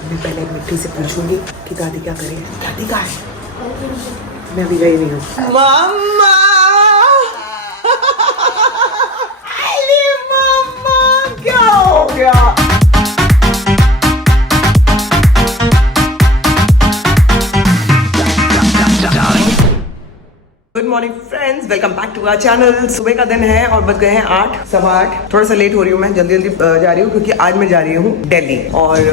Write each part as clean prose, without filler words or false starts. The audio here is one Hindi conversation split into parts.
मैं पहले मिट्टी से पूछूंगी कि दादी क्या करे। दादी कहाँ है? मैं अभी गई नहीं हूँ। मम्मा अरे मम्मा क्या हो गया? Good morning friends, welcome back to our channel. सुबह का दिन है और बज गए हैं 8, सवा 8। थोड़ा सा लेट हो रही हूँ मैं, जल्दी जा रही हूँ क्योंकि आज मैं जा रही हूँ दिल्ली और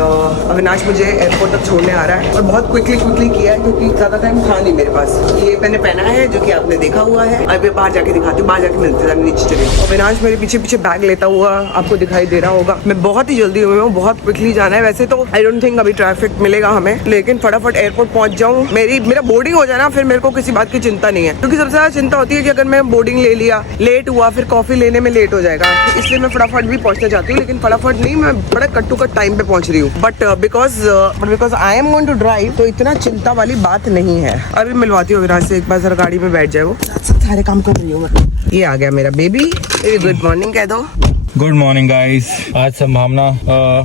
अविनाश मुझे एयरपोर्ट तक छोड़ने आ रहा है और बहुत क्विकली किया है क्योंकि ज्यादा टाइम था नहीं मेरे पास। ये मैंने पहना है जो कि आपने देखा हुआ है। अभी बाहर जाके दिखाती हूँ, बाहर जाके मिलते हैं नीचे चले। अविनाश मेरे पीछे बैग लेता हुआ आपको दिखाई दे रहा होगा। मैं बहुत ही जल्दी हुई हूँ, बहुत क्विकली जाना है। वैसे तो आई डोंट थिंक अभी ट्रैफिक मिलेगा हमें, लेकिन फटाफट एयरपोर्ट पहुंच जाऊँ। मेरा बोर्डिंग हो जाए ना, फिर मेरे को किसी बात की चिंता नहीं है क्योंकि सबसे ज्यादा चिंता होती है कि अगर मैं बोर्डिंग ले लिया, लेट हुआ, फिर कॉफी लेने में लेट हो जाएगा। तो इसलिए मैं फटाफट भी पहुंचना चाहती हूँ, लेकिन फटाफट नहीं, मैं बड़ा कट टू कट टाइम पे पहुंच रही हूँ। But because I am going to drive, तो इतना चिंता वाली बात नहीं है। अभी मिलवाती हूँ विराज से, एक बार जरा गाड़ी में बैठ जाए। वो सारे काम कर रही हूँ मैं। ये आ गया मेरा बेबी। गुड मॉर्निंग कह दो। Good morning guys. आज संभावना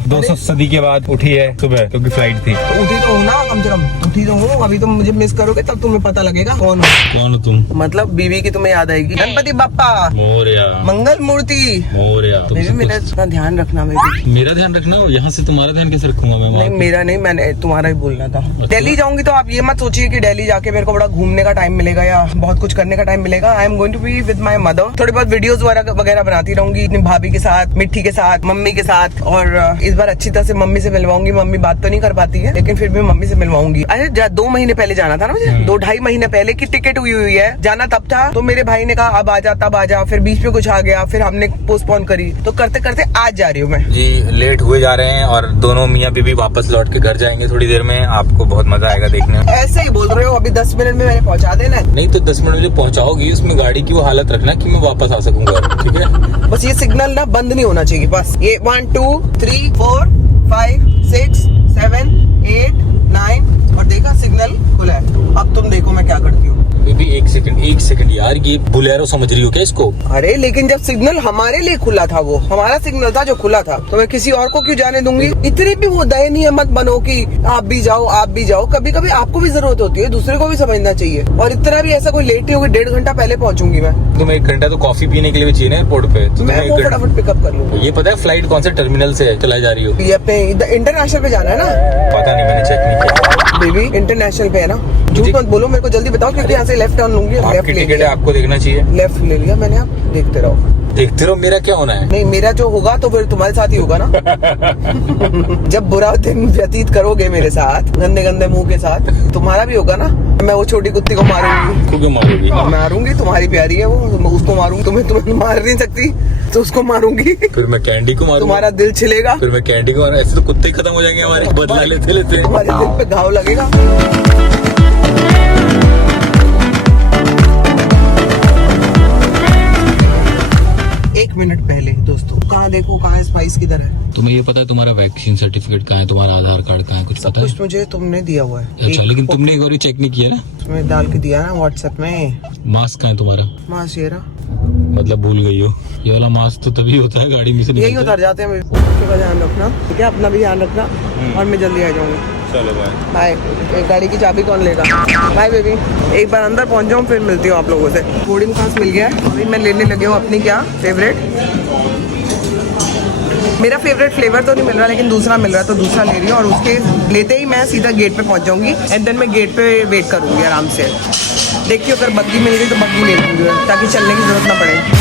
200 सदी के बाद उठी है सुबह क्योंकि फ्लाइट थी। तो उठी तो हो ना, कम से कम उठी तो हो। अभी तुम मुझे मिस करोगे तब तुम्हें पता लगेगा कौन हो तुम। मतलब बीवी की तुम्हें याद आएगी। गणपति बप्पा मोरया, मंगल मूर्ति मोरया। मेरा ध्यान रखना। मेरा ध्यान रखना। यहाँ से तुम्हारा ध्यान कैसे रखूंगा मैं? नहीं मेरा नहीं, मैंने तुम्हारा ही बोलना था। दिल्ली जाऊंगी तो आप ये मत सोचिए कि दिल्ली जाके मेरे को बड़ा घूमने का टाइम मिलेगा या बहुत कुछ करने का टाइम मिलेगा। I am going to be with my mother. थोड़ी बहुत वीडियोस वगैरह बनाती रहूंगी अपनी भाभी के साथ, मिट्टी के साथ, मम्मी के साथ। और इस बार अच्छी तरह से मम्मी से मिलवाऊंगी। मम्मी बात तो नहीं कर पाती है, लेकिन फिर भी मम्मी से मिलवाऊंगी। अरे 2 महीने पहले जाना था ना मुझे, 2-2.5 महीने पहले की टिकट हुई है। जाना तब था, तो मेरे भाई ने कहा अब आजा, तब आजा। फिर बीच में कुछ आ गया, फिर हमने पोस्टपोन करी, तो करते करते आज जा रही हूँ मैं जी। लेट हुए जा रहे हैं और दोनों मियाँ बीबी वापस लौट के घर जाएंगे थोड़ी देर में। आपको बहुत मजा आएगा देखने में। ऐसे ही बोल रहे हो? अभी 10 मिनट में मैंने पहुंचा देना। नहीं तो 10 मिनट में जो पहुंचाओगी उसमें गाड़ी की वो हालत रखना कि मैं वापस आ सकूंगा, ठीक है? बस ये सिग्नल ना बंद नहीं होना चाहिए। बस ये 1 2 3 4 5 6 7 8 9 और देखा सिग्नल खुला है। अब तुम देखो मैं क्या करती हूँ। बेबी एक सेकंड यार, ये बुलेरो समझ रही हो क्या इसको? अरे लेकिन जब सिग्नल हमारे लिए खुला था, वो हमारा सिग्नल था जो खुला था, तो मैं किसी और को क्यों जाने दूंगी? इतने भी वो दयनीय मत बनो कि आप भी जाओ। कभी कभी आपको भी जरूरत होती है, दूसरे को भी समझना चाहिए। और इतना भी ऐसा कोई लेट नहीं होगी, 1.5 घंटा पहले पहुंचूंगी मैं। तुम्हें 1 घंटा तो कॉफी पीने के लिए भी चाहिए ना एयरपोर्ट पे, तो मैं वो फटाफट पिकअप कर लूंगा। ये पता है फ्लाइट कौन से टर्मिनल से चलाई जा रही हो? ये अपने इंटरनेशनल पे जाना है ना? पता नहीं, मैंने चेक नहीं किया। बेबी इंटरनेशनल पे है ना? झूठ मत बोलो, मेरे को जल्दी बताओ क्योंकि यहाँ से लेफ्ट टर्न लूंगी। आपकी टिकट है, आपको देखना चाहिए। लेफ्ट ले लिया मैंने, आप देखते रहो। मेरा क्या होना है? नहीं मेरा जो होगा तो फिर तुम्हारे साथ ही होगा ना। जब बुरा दिन व्यतीत करोगे मेरे साथ, गंदे मुंह के साथ, तुम्हारा भी होगा ना। मैं वो छोटी कुत्ती को मारूंगी। क्यों मारूंगी? मारूंगी, तुम्हारी प्यारी है वो, उसको मारूंगी। तुम्हें मार नहीं सकती तो उसको मारूंगी। फिर मैं कैंडी को मारूंगा। तुम्हारा दिल छिलेगा। फिर मैं कैंडी को मारूंगा। ऐसे तो कुत्ते ही खत्म हो जाएंगे हमारे, बदला लेते। तुम्हारे दिल पे घाव लगेगा। एक मिनट पहले दोस्तों, कहाँ देखो, कहाँ स्पाइस किधर है? तुम्हें ये पता है तुम्हारा वैक्सीन सर्टिफिकेट कहाँ है, तुम्हारा आधार कार्ड कहाँ है, कुछ पता है? कुछ मुझे तुमने दिया हुआ है। अच्छा, लेकिन तुमने एक बार चेक नहीं किया ना? तुम्हें डाल के दिया ना व्हाट्सएप में। मास्क कहाँ है तुम्हारा? मास्क ये रहा। मतलब भूल गई हो? ये वाला मास्क तो तभी होता है गाड़ी में से यही उतर जाते हैं। उसका ध्यान रखना, ठीक है? अपना भी ध्यान रखना और मैं जल्दी आ जाऊंगी। चलो बाय। एक गाड़ी की चाबी कौन लेगा? Bye baby. एक बार अंदर पहुंच जाऊं फिर मिलती हूँ आप लोगों से। बोर्डिंग पास मिल गया है, अभी मैं लेने लगी हूँ अपनी क्या फेवरेट। मेरा फेवरेट फ्लेवर तो नहीं मिल रहा, लेकिन दूसरा मिल रहा है तो दूसरा ले रही हूँ। और उसके लेते ही मैं सीधा गेट पे पहुंच जाऊंगी एंड देन मैं गेट पे वेट करूंगी आराम से। देखिए अगर बग्गी मिल गई तो बग्गी ले लूंगी ताकि चलने की जरूरत ना पड़े।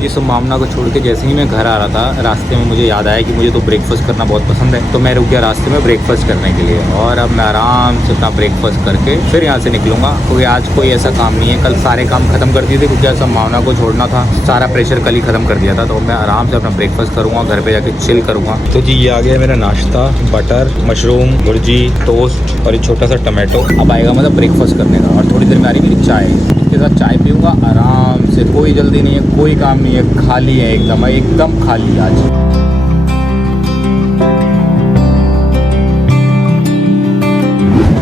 जी संभावना को छोड़ के जैसे ही मैं घर आ रहा था, रास्ते में मुझे याद आया कि मुझे तो ब्रेकफास्ट करना बहुत पसंद है, तो मैं रुक गया रास्ते में ब्रेकफास्ट करने के लिए। और अब मैं आराम से अपना ब्रेकफास्ट करके फिर यहाँ से निकलूंगा, क्योंकि आज कोई ऐसा काम नहीं है। कल सारे काम खत्म कर दिए थे क्योंकि संभावना को छोड़ना था, सारा प्रेशर कल ही खत्म कर दिया था। तो मैं आराम से अपना ब्रेकफास्ट करूँगा, घर पर जाके चिल करूँगा। तो जी ये आ गया मेरा नाश्ता, बटर मशरूम भुर्जी टोस्ट और एक छोटा सा टमाटो। अब आएगा मतलब ब्रेकफास्ट करने का। और थोड़ी देर में आ रही मेरी चाय, इसके साथ चाय पीऊँगा आराम से। कोई जल्दी नहीं है, कोई काम नहीं है, खाली है, एकदम खाली आज।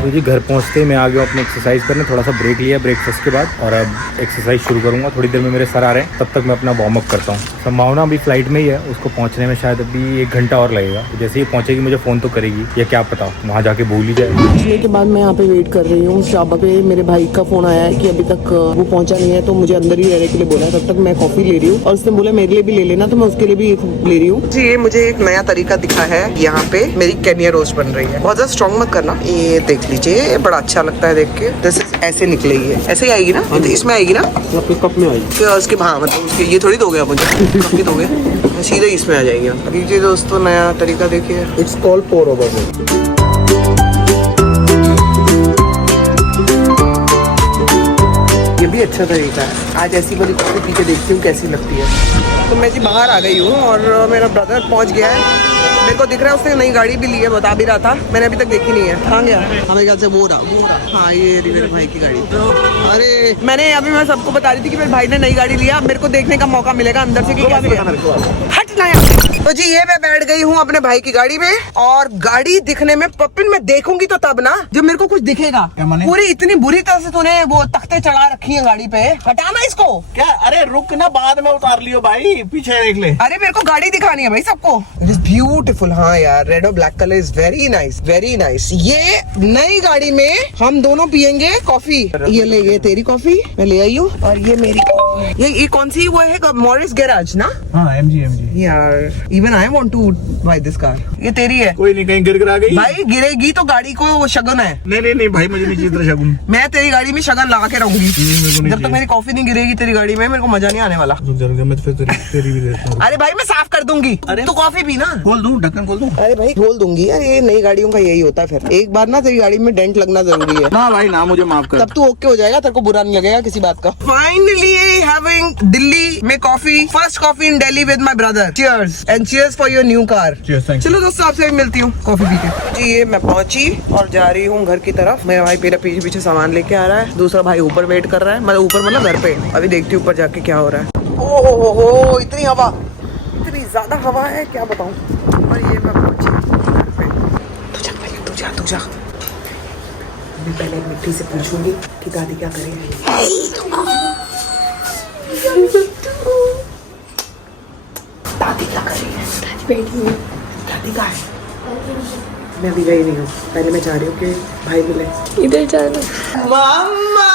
तो जी घर पहुंचते ही मैं आ गया अपनी एक्सरसाइज करने, थोड़ा सा ब्रेक लिया ब्रेकफास्ट के बाद और अब एक्सरसाइज शुरू करूंगा। थोड़ी देर में मेरे सर आ रहे हैं, तब तक मैं अपना वार्म अप करता हूँ। संभावना अभी फ्लाइट में ही है, उसको पहुंचने में शायद अभी 1 घंटा और लगेगा। तो जैसे ही पहुंचेगी मुझे फ़ोन तो करेगी, या क्या पता वहाँ जाके भूल ही जाए। पहुंचने के बाद मैं यहाँ पे वेट कर रही हूँ शाबा पे। मेरे भाई का फोन आया है कि अभी तक वो पहुंचा नहीं है, तो मुझे अंदर ही रहने के लिए बोला है। तब तक मैं कॉफी ले रही हूँ और उसने बोला मेरे लिए भी ले लेना, तो मैं उसके लिए भी ले रही हूँ जी। ये मुझे एक नया तरीका दिखा है, यहाँ पे मेरी केनिया रोस्ट बन रही है। बहुत ज्यादा स्ट्रॉन्ग मत करना, ये देख लीजिए बड़ा अच्छा लगता है देख के। जैसे ऐसे निकलेगी, ऐसे ही आएगी ना, इसमें आएगी ना, कप में आएगी उसके। हाँ मतलब उसके ये थोड़ी दोगे आप मुझे, कप ही दोगे, सीधे इसमें आ जाएगी। देखिए दोस्तों नया तरीका देखिए, इट्स कॉल्ड पोर ओवर। ये भी अच्छा तरीका है। आज ऐसी वाली कॉफी पी के देखती हूँ कैसी लगती है। तो मैं जी बाहर आ गई हूँ और मेरा ब्रदर पहुँच गया है। मेरे को दिख रहा है उसने नई गाड़ी भी ली है, बता भी रहा था, मैंने अभी तक देखी नहीं है। कहाँ गया? हमें ख्याल से वो रहा। हाँ ये मेरे भाई की गाड़ी। अरे मैंने अभी मैं सबको बता रही थी कि मेरे भाई ने नई गाड़ी लिया, मेरे को देखने का मौका मिलेगा अंदर से कि कैसे हट ना। तो जी ये मैं बैठ गई हूँ अपने भाई की गाड़ी में, और गाड़ी दिखने में पपिन मैं देखूंगी तो तब ना जब मेरे को कुछ दिखेगा। पूरी इतनी बुरी तरह से तूने वो तख्ते चढ़ा रखी है गाड़ी पे, हटाना इसको। क्या? अरे रुक ना, बाद में उतार लियो भाई, पीछे देख ले। अरे मेरे को गाड़ी दिखानी है भाई सबको। It is beautiful. हाँ यार रेड और black colour is very nice, very nice. ये नई गाड़ी में हम दोनों पियेंगे कॉफी। ये ले, ये तेरी कॉफी मैं ले आई हूँ, और ये मेरी। ये कौन सी वो है? मॉरिस गैराज ना? हाँ MG यार even I want to buy this car. ये तेरी है? कोई नहीं, कहीं गिर आ गई भाई, गिरेगी तो गाड़ी को शगुन है। नहीं भाई, मुझे नहीं चाहिए शगुन। मैं तेरी गाड़ी में शगन लगा के रहूंगी जब तक मेरी कॉफी नहीं गिरेगी तेरी गाड़ी में, मेरे को मजा नहीं आने वाला। मैं तो फिर तेरी भी देता हूँ। अरे भाई मैं साफ कर दूंगी, तू कॉफी पी ना। खोल दूं, ढक्कन खोल दूं? अरे भाई खोल दूंगी यार, ये नई गाड़ियों का यही होता है। फिर एक बार ना तेरी गाड़ी में डेंट लगना जरूरी है। ना भाई ना, मुझे माफ कर। तब तू ओके हो जाएगा, तेरे को बुरा नहीं लगेगा किसी बात का। फाइनली हैविंग दिल्ली में coffee, first coffee in Delhi with my brother. Cheers and cheers for your new car. चलो दोस्तों आपसे मिलती हूँ कॉफी पी के। जी ये मैं पहुंची और जा रही हूँ घर की तरफ। मेरा भाई मेरा पीछे पीछे सामान लेके आ रहा है, दूसरा भाई ऊपर वेट कर रहा है। मतलब ऊपर मतलब घर पे। अभी देखती हूँ ऊपर जाके क्या हो रहा है। ओहो इतनी हवा, इतनी ज्यादा हवा है क्या बताऊँ। और ये मैं पहुंची घर पे। तू जा मैं पहले मिट्टी से पूछूंगी कि दादी क्या करेगी। दादी क्या करेगी? दादी कहाँ है? मैं अभी गई नहीं हूँ, पहले मैं चाह रही हूँ कि भाई मिले। इधर जाना। मम्मा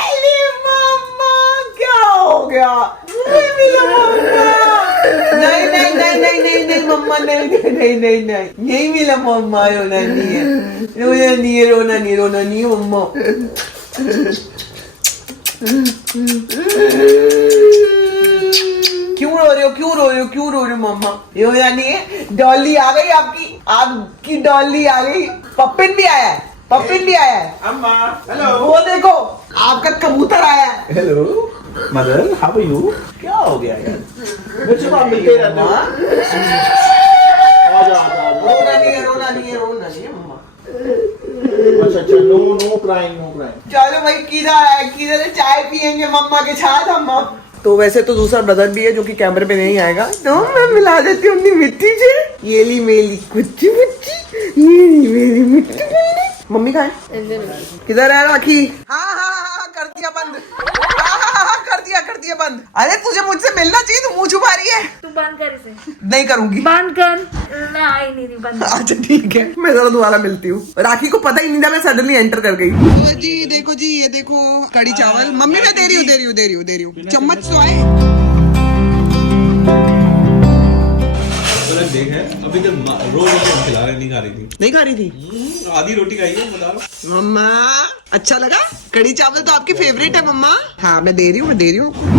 अरे मम्मा क्या हो गया? नहीं मिला मम्मा। नहीं मम्मा, नहीं मिला मम्मा। रोना नहीं है मम्मा। क्यों रो रहे हो मम्मा? रोना नहीं है। डॉली आ गई आपकी डॉली आ गई। पप्पिन भी आया है। अम्मा हेलो। वो देखो आपका कबूतर आया है। Hello mother, how are you? क्या हो गया यार, मुझे आप मिलते रहते हो। रोना नहीं है मम्मा। अच्छा नो क्राइंग। चलो भाई किधर चाय पियेंगे मम्मा के साथ अम्मा। तो वैसे तो दूसरा ब्रदर भी है जो कि कैमरे पे नहीं आएगा, तो मैं मिला देती हूँ अपनी मिट्टी से। ये ली मेरी कुच्ची मुच्ची, ये ली मेरी मिट्टी। मम्मी कहाँ है? किधर है राखी? हाँ कर दिया बंद। हाँ कर दिया बंद। अरे तुझे मुझसे मिलना चाहिए, तू मुंह छुपा रही है। तू बंद कर इसे। नहीं करूंगी। बंद कर। मैं आई नहीं रही, बंद। अच्छा ठीक है, मैं जरा दोबारा मिलती हूँ। राखी को पता ही नहीं था मैं सडनली एंटर कर गई। तो जी ये देखो कड़ी चावल। मम्मी मैं दे रही हूँ। चम्मच तो आए। देख है अभी तक रोज खिला रहे, नहीं खा रही थी। आधी रोटी खाई है, बता रहा। मम्मा अच्छा लगा? कड़ी चावल तो आपकी फेवरेट है मम्मा। हाँ मैं दे रही हूँ।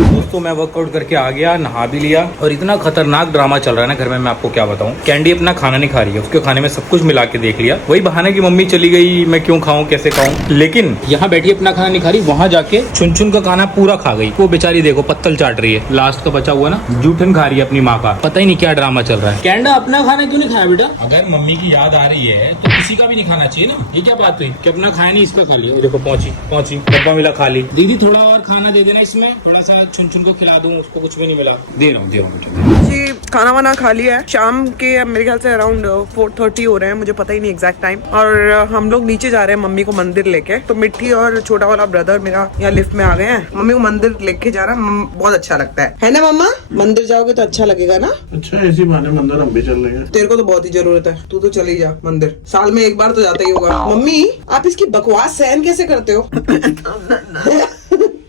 दोस्तों मैं वर्कआउट करके आ गया, नहा भी लिया, और इतना खतरनाक ड्रामा चल रहा है ना घर में, मैं आपको क्या बताऊं। कैंडी अपना खाना नहीं खा रही है, उसके खाने में सब कुछ मिला के देख लिया। वही बहाना की मम्मी चली गई, मैं क्यों खाऊं कैसे खाऊं। लेकिन यहाँ बैठी अपना खाना नहीं खा रही, वहाँ जाके चुन का खाना पूरा खा गई। वो बेचारी देखो पत्तल चाट रही है, लास्ट का बचा हुआ ना जूठन खा रही है अपनी माँ का। पता ही नहीं क्या ड्रामा चल रहा है। कैंडा अपना खाना क्यों नहीं खाया बेटा? अगर मम्मी की याद आ रही है तो किसी का भी नहीं खाना चाहिए ना। ये क्या बात हुई कि अपना खाया नहीं, इसका खा लिया। देखो पहुंची डब्बा मिला खा ली। दीदी थोड़ा और खाना दे देना इसमें, थोड़ा सा चुन को खिला दूं, उसको कुछ भी नहीं मिला। दे रहा हूँ बेटा। जी खाना वाना खा लिया है। शाम के मेरे ख्याल से अराउंड 4:30 हो रहे हैं, मुझे पता ही नहीं एग्जैक्ट टाइम। और हम लोग नीचे जा रहे हैं मम्मी को मंदिर लेके। तो मिट्टी और छोटा वाला ब्रदर मेरा यहाँ लिफ्ट में आ गए हैं। मम्मी को मंदिर लेके जा रहा है, बहुत अच्छा लगता है ना मम्मा? मंदिर जाओगे तो अच्छा लगेगा ना? अच्छा ऐसी बहाने मंदिर हम भी चल लेंगे। तेरे को तो बहुत ही जरूरत है, तू तो चली जा मंदिर। साल में एक बार तो जाता ही होगा। मम्मी आप इसकी बकवास सहन कैसे करते हो?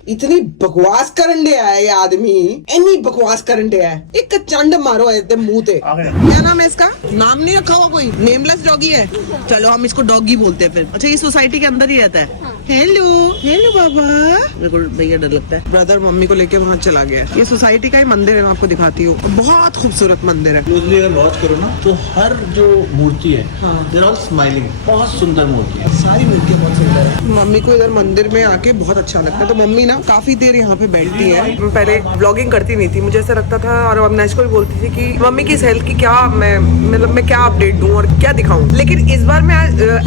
इतनी बकवास करन डे है ये आदमी, इतनी बकवास करन डे है। एक चंड मारो है मुंह पे। क्या नाम है इसका? नाम नहीं रखा हुआ कोई, नेमलेस डॉगी है। चलो हम इसको डॉगी बोलते हैं फिर। अच्छा ये सोसाइटी के अंदर ही रहता है। हेलो बाबा। मेरे को भैया डर लगता है। ब्रदर मम्मी को लेके वहाँ चला गया है। ये सोसाइटी का ही मंदिर है, मैं आपको दिखाती हूँ। बहुत खूबसूरत मंदिर है। क्लोजली अगर वॉच करो ना तो हर जो मूर्ति है देयर ऑल स्माइलिंग। बहुत सुंदर मूर्ति है, सारी मूर्ति बहुत सुंदर है। मम्मी को इधर मंदिर में आके बहुत अच्छा लगता है। तो मम्मी ना काफी देर यहाँ पे बैठती है। मैं पहले ब्लॉगिंग करती नहीं थी, मुझे ऐसा लगता था, और अविनाश को भी बोलती थी कि मम्मी की इस हेल्थ की क्या मैं क्या अपडेट दूं और क्या दिखाऊं। लेकिन इस बार मैं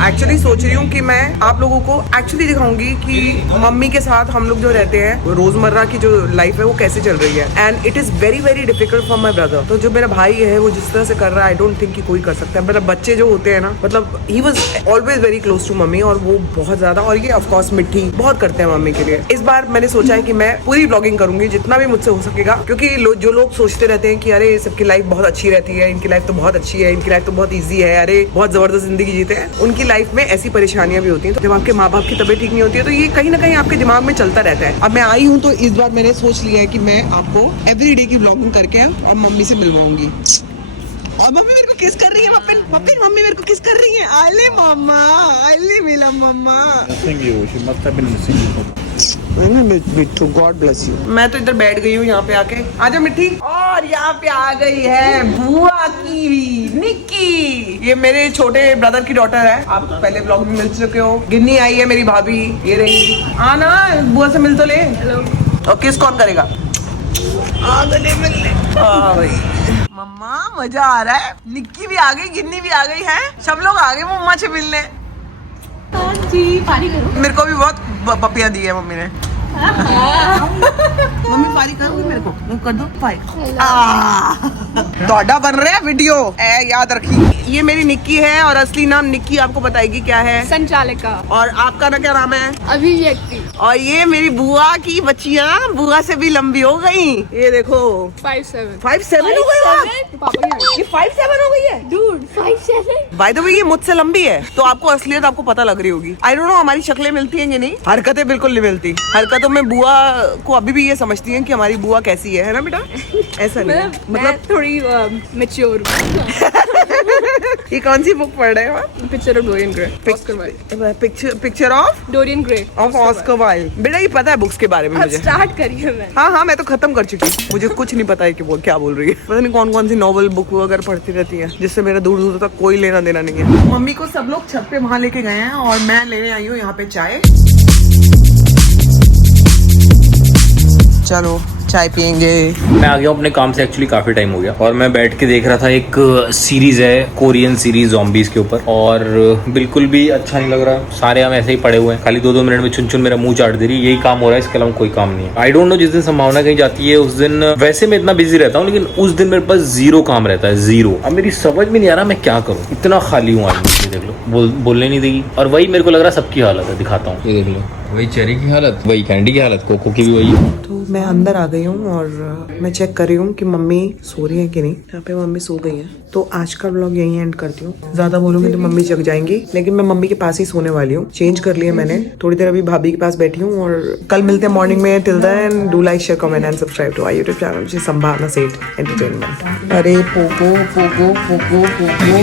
एक्चुअली सोच रही हूँ कि मैं आप लोगों को एक्चुअली दिखाऊंगी कि मम्मी के साथ हम लोग जो रहते हैं, रोजमर्रा की जो लाइफ है वो कैसे चल रही है। And it is very very difficult for my brother. तो जो मेरा भाई है वो जिस तरह से कर रहा है, आई डोंट थिंक कि कोई कर सकता है। मतलब बच्चे जो होते हैं ना, मतलब he was always very close to mummy, और वो बहुत ज्यादा, और ये ऑफकोर्स मिट्टी बहुत करते हैं मम्मी के लिए। इस बार मैंने सोचा है कि मैं पूरी ब्लॉगिंग करूंगी जितना भी मुझसे हो सकेगा, क्योंकि जो लोग सोचते रहते हैं कि अरे सबकी लाइफ बहुत अच्छी रहती है, इनकी लाइफ तो बहुत अच्छी है, इनकी लाइफ तो बहुत ईजी है, अरे बहुत जबरदस्त जिंदगी जीते हैं, उनकी लाइफ में ऐसी परेशानियां भी होती हैं। तो जब आपके माँ बाप की तबीयत ठीक नहीं होती है तो ये कहीं ना कहीं आपके दिमाग में चलता रहता है। अब मैं आई हूँ तो इस बार मैंने सोच लिया है कि मैं आपको एवरीडे की ब्लॉगिंग करके और मम्मी से मिलवाऊंगी। और मम्मी मेरे को किस कर रही है? मम्मी मेरे को किस कर रही है? आले मम्मा, आले मिला मम्मा। मिट्टू गॉड ब्लेस यू। मैं तो इधर बैठ गई हूँ यहाँ पे आके। आजा मिट्टी। और यहाँ पे आ गई है बुआ की निक्की। ये मेरे छोटे ब्रदर की डॉटर है। आप पहले ब्लॉग में मिल चुके हो। गिन्नी आई है मेरी भाभी, ये रही। आना बुआ से मिल तो ले। और किस कौन करेगा? गले मिल ले। मम्मा मजा आ रहा है। निक्की भी आ गई, गिन्नी भी आ गई है, सब लोग आ गए मम्मा से मिलने। जी पानी करो। मेरे को भी बहुत पपियां दी है मम्मी ने। मम्मी पारी करोगी मेरे को? कर दो पाई। दौड़ा बन रहा है वीडियो, याद रखिए। ये मेरी निक्की है और असली नाम निक्की आपको बताएगी क्या है? संचालिका। और आपका ना क्या नाम है? अभिव्यक्ति। और ये मेरी बुआ की बच्चियां बुआ से भी लंबी हो गई। ये देखो 5'7" हो गई आप? पापा ये 5'7" हो गई है डूड 5'7". By the way. ये मुझसे लंबी है तो आपको असलियत आपको पता लग रही होगी। आई डोंट नो हमारी शक्लें मिलती हैं कि नहीं। हरकतें बिल्कुल नहीं मिलती। हरकतों में बुआ को अभी भी ये समझती हैं कि हमारी बुआ कैसी है ना बेटा? ऐसा नहीं मतलब थोड़ी मैच्योर। ये कौन सी बुक पढ़ रहे हो आप? Picture of Dorian Gray. Picture of Dorian Gray of Oscar Wilde. बेटा ये पता है बुक्स के बारे में मुझे। स्टार्ट करिए मैं। हाँ मैं तो खत्म कर चुकी हूँ। मुझे कुछ नहीं पता है कि वो क्या बोल रही है। पता नहीं कौन कौन सी नॉवल बुक वगैरह पढ़ती रहती है, जिससे मेरा दूर दूर तक कोई लेना देना नहीं है। मम्मी को सब लोग छत पे वहाँ लेके गए हैं और मैं लेने आई हूँ यहाँ पे चाय। चलो चाय पियेंगे। मैं आ गया हूँ अपने काम से। एक्चुअली काफी टाइम हो गया और मैं बैठ के देख रहा था एक सीरीज है, कोरियन सीरीज ज़ॉम्बीज के ऊपर, और बिल्कुल भी अच्छा नहीं लग रहा। सारे हम ऐसे ही पड़े हुए हैं, खाली 2-2 मिनट में चुन मेरा मुंह चाट दे रही। यही काम हो रहा है, इसके अलावा कोई काम नहीं है। आई डोंट नो, जिस दिन संभावना कहीं जाती है उस दिन, वैसे मैं इतना बिजी रहता हूँ लेकिन उस दिन मेरे पास 0 काम रहता है, 0। अब मेरी समझ में नहीं आ रहा मैं क्या करूँ, इतना खाली हूँ आज। मुझे देख लो, बोलने नहीं देगी। और वही मेरे को लग रहा सबकी हालत है, दिखाता हूँ, ये देख लो। वही चेरी की हालत, वही कैंडी की हालत, कोको की भी वही। तो मैं अंदर आ गई हूँ और मैं चेक कर रही हूँ कि मम्मी सो रही है कि नहीं। यहाँ पे मम्मी सो गई है। तो आज का व्लॉग यहीं एंड करती हूँ। ज्यादा बोलूंगी तो मम्मी जग जाएंगी, लेकिन मैं मम्मी के पास ही सोने वाली हूँ। चेंज कर लिया मैंने, थोड़ी देर अभी भाभी के पास बैठी हूँ। और कल मिलते हैं मॉर्निंग में। Till then do like, share, comment and subscribe to our YouTube channel Sambhavna Seth entertainment. अरे पोको पोको पोको पोको।